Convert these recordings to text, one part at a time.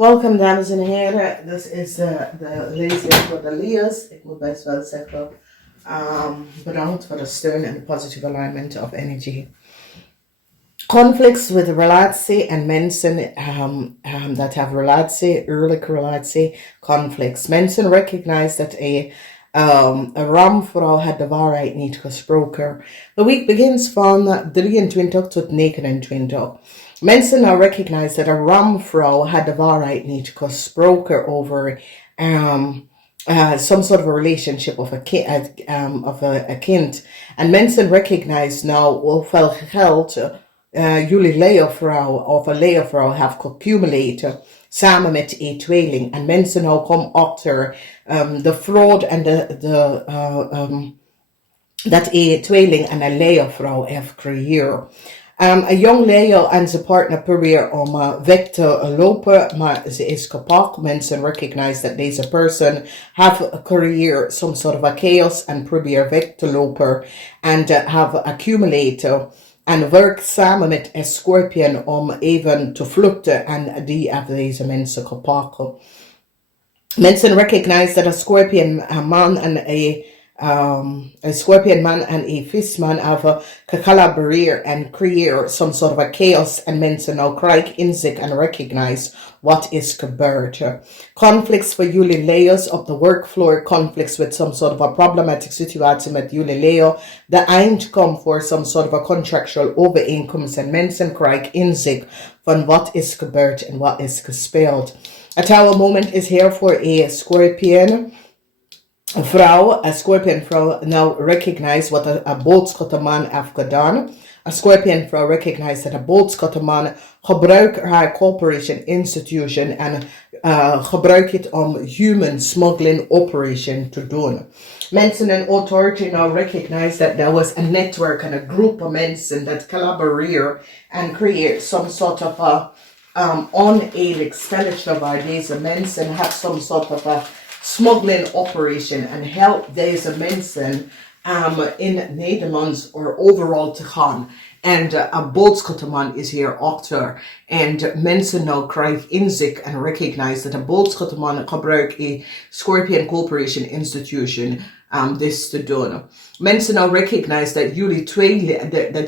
Welkom dames en heren, dit is de lezing voor de leers. Ik moet best wel zeggen, bedankt voor de steun en de positive alignment of energy. Conflicts with relatie and mensen that have relatie, eerlijke relatie, conflicts. Mensen recognize that a ramvrouw had de waarheid niet gesproken. The week begins van 23 tot 29. Mensen now recognize that a ramvrouw had de waarheid niet gesproken over some sort of a relationship of a kind. And mensen recognize now hoeveel geld jullie leeuwvrouw of een leeuwvrouw have accumulated samen met een tweeling. En mensen nou komen achter de fraud en dat een tweeling en een leeuwvrouw heeft gecreëerd. Een jong leeuw en zijn partner proberen om weg te lopen, maar ze is kapot. Mensen recognize that deze person have created some sort of a chaos en probeer weg te lopen and have accumulated en werkt samen met een scorpion om even te vluchten en die hebben deze mensen kapot. Mensen recognize that a scorpion man en a scorpion man and a visman have collaborate and create some sort of a chaos and mensen now krijg inzicht and recognize what is gebeurd. Conflicts for jullie leeuws op the work floor, conflicts with some sort of a problematic situatie met jullie leeuw. The eind komt voor some sort of a contractual overeenkomst en mensen krijg inzicht van wat is gebeurd en wat is gespeeld. A tower moment is here for a scorpion. A scorpion vrouw now recognize what a boodschappenman heeft gedaan. A scorpion vrouw recognize that a boodschappenman gebruikt haar corporation institution en gebruikt het om human smuggling operation te doen. Mensen in authority now recognize that there was a network and a group of mensen that collaborate and create some sort of a oneerlijk spelletje waar deze mensen have some sort of a smuggling operation and help deze mensen in Nederlands or overal te gaan. And a boodschappenman is here achter. And mensen nou krijgen inzicht and recognize that a boodschappenman gebruikt a Scorpion Corporation Institution this te doen. Mensen nou recognize that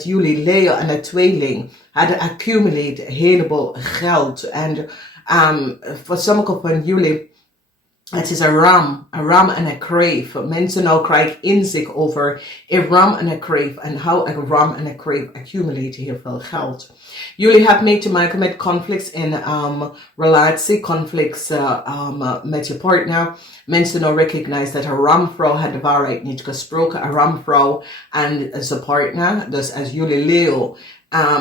jullie leeuw en een tweeling hadden accumulated een heleboel geld. And voor sommige van jullie het is een ram en een crave. Mensen nou krijgen inzicht over een ram en een crave en how a ram en een crave accumulate heel veel geld. Jullie hebben mee te maken met conflicts in relatie, conflicts met je partner. Mensen nou recognize dat een ramvrouw had de waarheid niet gesproken. Een ramvrouw en zijn partner, dus als jullie leeuw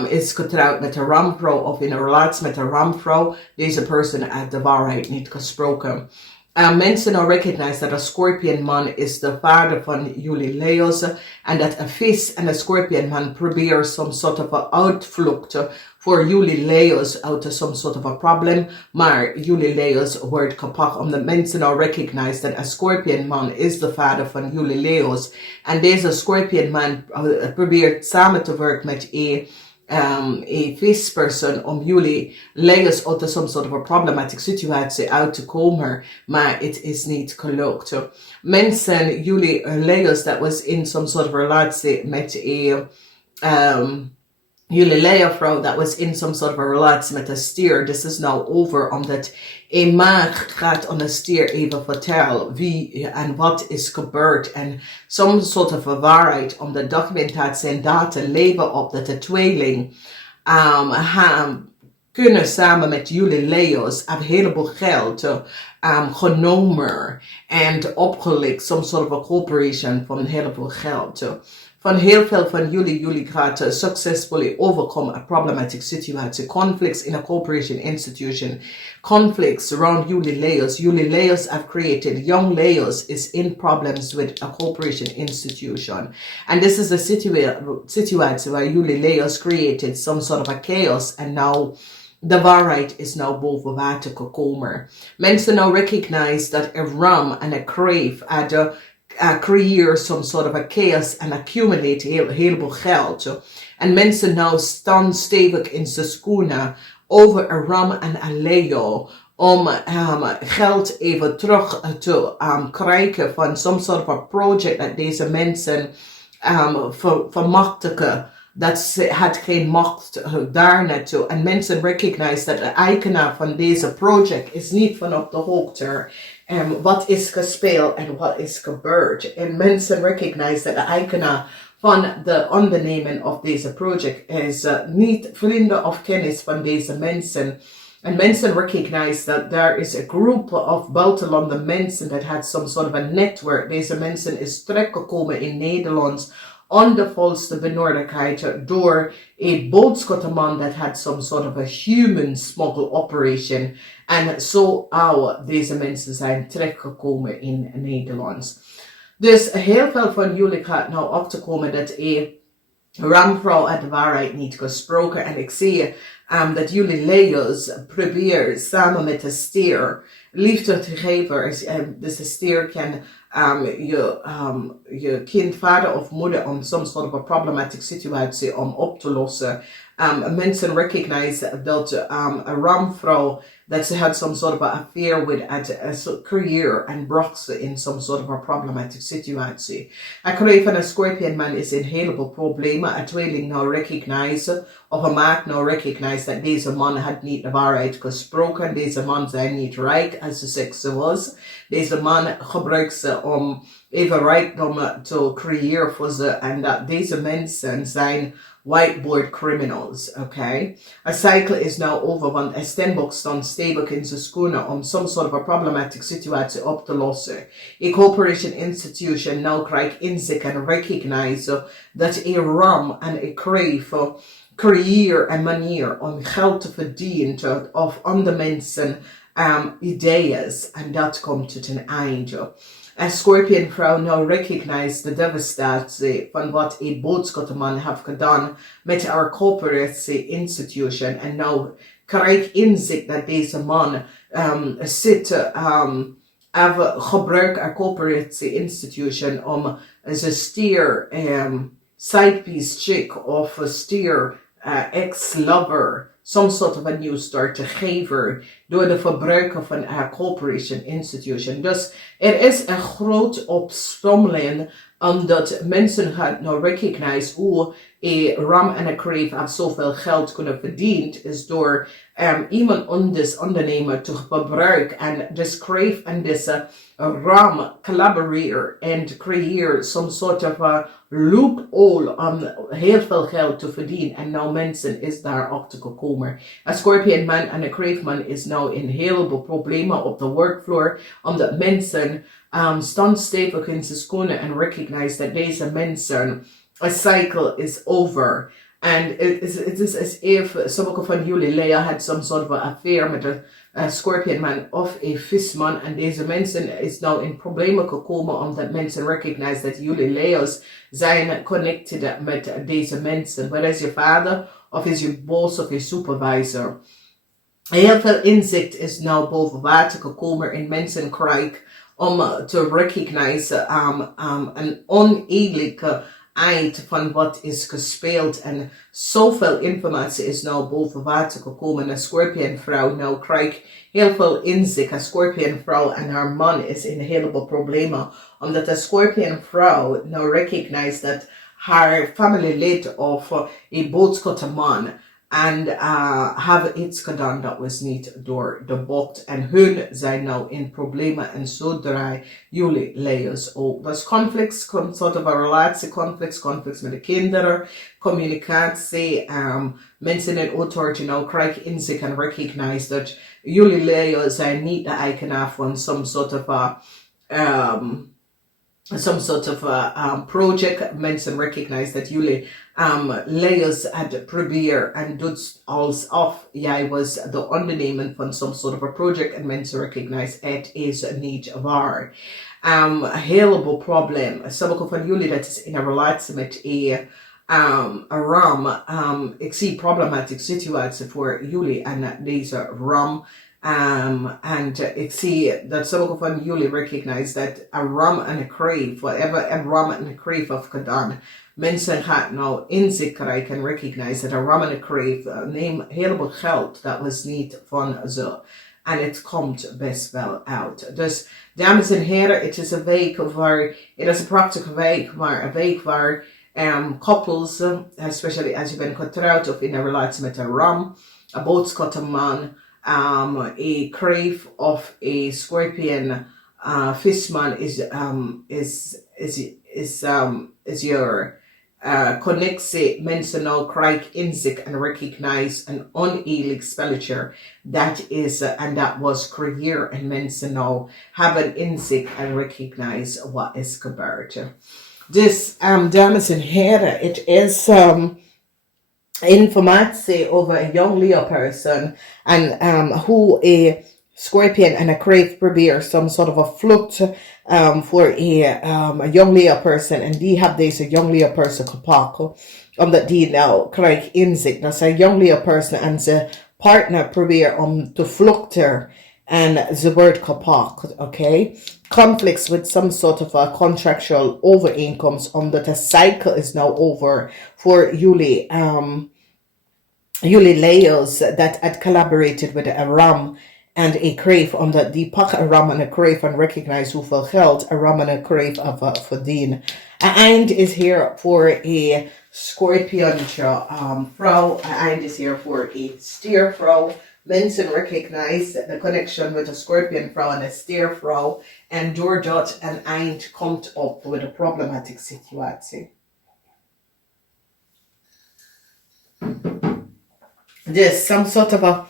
is getrouwd met een ramvrouw of in een relatie met een ramvrouw, deze persoon had de waarheid niet gesproken. Mensen now recognize that a scorpion man is de vader van jullie leeuws en dat een vis en een scorpion man proberen some sort of a uitvlucht voor jullie leeuws out of some sort of a problem, maar jullie leeuws wordt kapot omdat mensen now recognize that a scorpion man is de vader van jullie leeuws en deze scorpion man probeert samen te werken met a visperson om jullie leeuws uit some sort of a problematic situatie uit te komen, maar het is niet gelukt. Mensen, jullie leeuws that was in some sort of relatie met jullie leeuwvrouw that was in some sort of a relatie met een stier. This is now over omdat een man gaat aan de stier even vertellen wie en wat is gebeurd en some sort of a waarheid om de documentatie en data leven op dat de tweeling kunnen samen met jullie leeuws een heleboel geld genomen en opgelicht, some sort of a corporation van een heleboel geld. Van heel veel van jullie gaat successfully overcome a problematic situatie. Conflicts in a corporation institution. Conflicts around jullie leeuws. Jullie leeuws have created. Young leeuws is in problems with a corporation institution. And this is a situatie where jullie leeuws created some sort of a chaos and now de waarheid is nou boven water gekomen. Mensen now recognize that a ram and a crave had creëer some sort of a chaos en accumulate heel heleboel geld. En mensen nou staan stevig in zijn schoenen over een ram en een Leo om geld even terug te krijgen van some sort of a project dat deze mensen vermachtigen. Dat ze had geen macht daar naartoe. En mensen recognize dat de eigenaar van deze project is niet van op de hoogte. Wat is gespeeld en wat is gebeurd. En mensen recognize dat de eigenaar van de onderneming of deze project is niet vrienden of kennis van deze mensen. En mensen recognize that there is a group of buitenlandse mensen that had some sort of a network. Deze mensen is terechtgekomen in Nederland onder volste benodigdheid door een boodschappenman that had some sort of a human smuggle operation. En zo deze mensen zijn terechtgekomen in Nederland. Dus heel veel van jullie gaat nou op te komen dat een ramvrouw uit de waarheid niet gesproken. En ik zie dat jullie Leo's proberen samen met de stier liefde te geven. Dus de stier kan je kind, vader of moeder om some sort of a problematic situatie om op te lossen. Mensen recognize dat een ramvrouw that she had some sort of an affair with at a career and bracht ze in some sort of a problematic situatie. Ik kreeg van een Scorpion man is een heleboel problemen. Een tweeling nou recognize of een maat nou recognize dat deze man had niet de waarheid gesproken. Deze man zijn niet rijk als ze zegt ze was. Deze man gebruikt ze om even rijkdom te creëren voor ze. En dat deze mensen zijn whiteboard criminals, okay? A cycle is now over, want een steenbok stond stevig in zijn schoenen om some sort of a problematic situatie op te lossen. A corporation institution now krijgt inzicht en recognize dat een ram en een crave creëer een manier om geld te verdienen of andere mensen ideeën en dat komt tot een einde. Een Scorpion vrouw nou recognize de devastatie van wat een boodschappenman heeft gedaan met haar corporate institution. En nou krijg inzicht dat deze man gebruikt haar corporate institution om ze stier sidepiece chick of stier ex-lover some sort of a new start te geven door de verbruiker van haar corporation institution. Dus er is een groot opstommeling omdat mensen gaan nou recognize hoe een ram en een crave af zoveel geld kunnen verdienen is door iemand anders ondernemer te gebruiken en dus crave en deze ram collaboreren en creëren some sort of a loophole om heel veel geld te verdienen en nou mensen is daar achter gekomen. Een Scorpion man en een crave man is nou in heleboel problemen op de workfloor omdat mensen staan stevig in zijn schoenen en recognize dat deze mensen a cycle is over. And it is as if sommige van jullie Lea had some sort of an affair met een Scorpion man of een visman. En deze mensen is nou in problemen gekomen omdat mensen recognize dat jullie Leo's zijn connected met deze mensen. Wat is je vader of is je boss of je supervisor? Heel veel inzicht is nou boven water gekomen en mensen krijgen om te recognize een oneerlijke eind van wat is gespeeld en zoveel informatie is nou boven water gekomen. Een Scorpion vrouw nou krijgt heel veel inzicht. Een Scorpion vrouw en haar man is in een heleboel problemen omdat een Scorpion vrouw nou recognize dat haar familielid of een boodschappenman en hebben iets gedaan dat was niet door de bocht. En hun zijn nou in problemen en zodra jullie Leo's ook. Dus conflicts, soort of een relatie, conflicts met de kinderen, communicatie, mensen in authority nou krijgen inzicht en recognize dat jullie Leo's zijn niet de eigenaar van some sort of project. Mensen recognize dat jullie Leo's had proberen en doet alsof jij was de ondernemer van some sort of a project en mensen recognize het is niet waar. Een heleboel probleem. Sommige van jullie dat is in een relatie met een ram. Ik zie problematische situatie voor jullie en deze ram. And ik zie dat sommigen van jullie recognize dat een ram en een kreef, whatever een ram en een kreef heeft gedaan, mensen gaan nou inzicht krijgen en recognize dat een ram en een kreef neemt een heleboel geld, dat was niet van ze. En het komt best wel uit. Dus, dames en heren, het is een week waar, het is een prachtige week, maar een week waar couples, especially als je bent getrouwd of in een relatie met een ram, een boodschappenman, a crave of a scorpion, fishman is your connectie mensen nou krijg inzicht en recognize een oneerlijk spelletje. Dat is, en dat was creëer en mensen nou hebben inzicht en recognize wat is gebeurd. Dus, dames en heren, het is informatie over een young Leo person and who a scorpion and a crave probeert some sort of a flucht for a young Leo person, and die have deze young Leo person gepakt omdat die nou krijgt inzicht dat zijn young Leo person en zijn partner probeert om te vluchten en ze wordt gepakt, okay? Conflicts with some sort of a contractual overeenkomst omdat de cycle is now over for jullie jullie Leos that had collaborated with a ram and a crave omdat die pakken een ram en een crave en recognize hoeveel geld een ram en een crave verdienen. Een eind is hier voor een scorpiontje vrouw. Een eind is hier voor een stiervrouw. Mensen recognize the connection with a scorpion vrouw en een stiervrouw. En doordat een eind komt op with a problematic situatie. There's some sort of a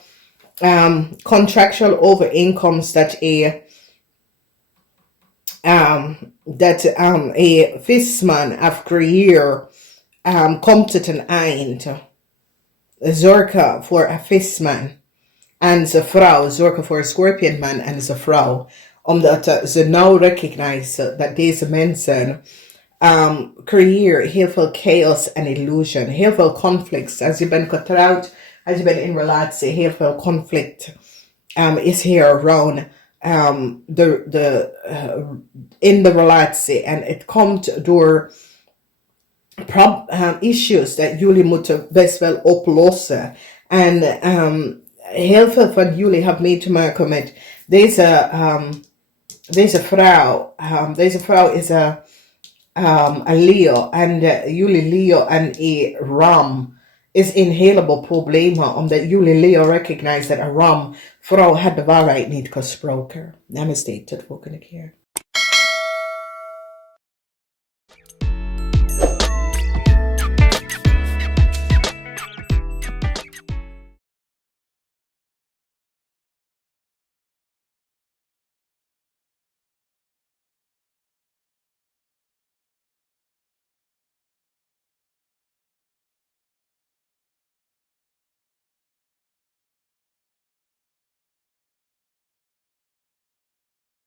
contractual overeenkomst that a visman after a year komt tot een eind. Zorgen voor een visman en zijn vrouw, zorgen voor een scorpionman en zijn vrouw, omdat ze nou recognize dat deze mensen creëren heel veel chaos en illusion, heel veel conflicts. Als je bent getrouwd, als je bent in relatie, heel veel conflict is here around in de relatie. En het komt door issues dat jullie moeten best wel oplossen. En heel veel van jullie hebben mee te maken met deze vrouw. Deze vrouw is een Leo en jullie Leo en een ram is een heleboel problemen omdat jullie Leo recognize dat een ram vrouw had de waarheid niet gesproken. Namaste, tot de volgende keer.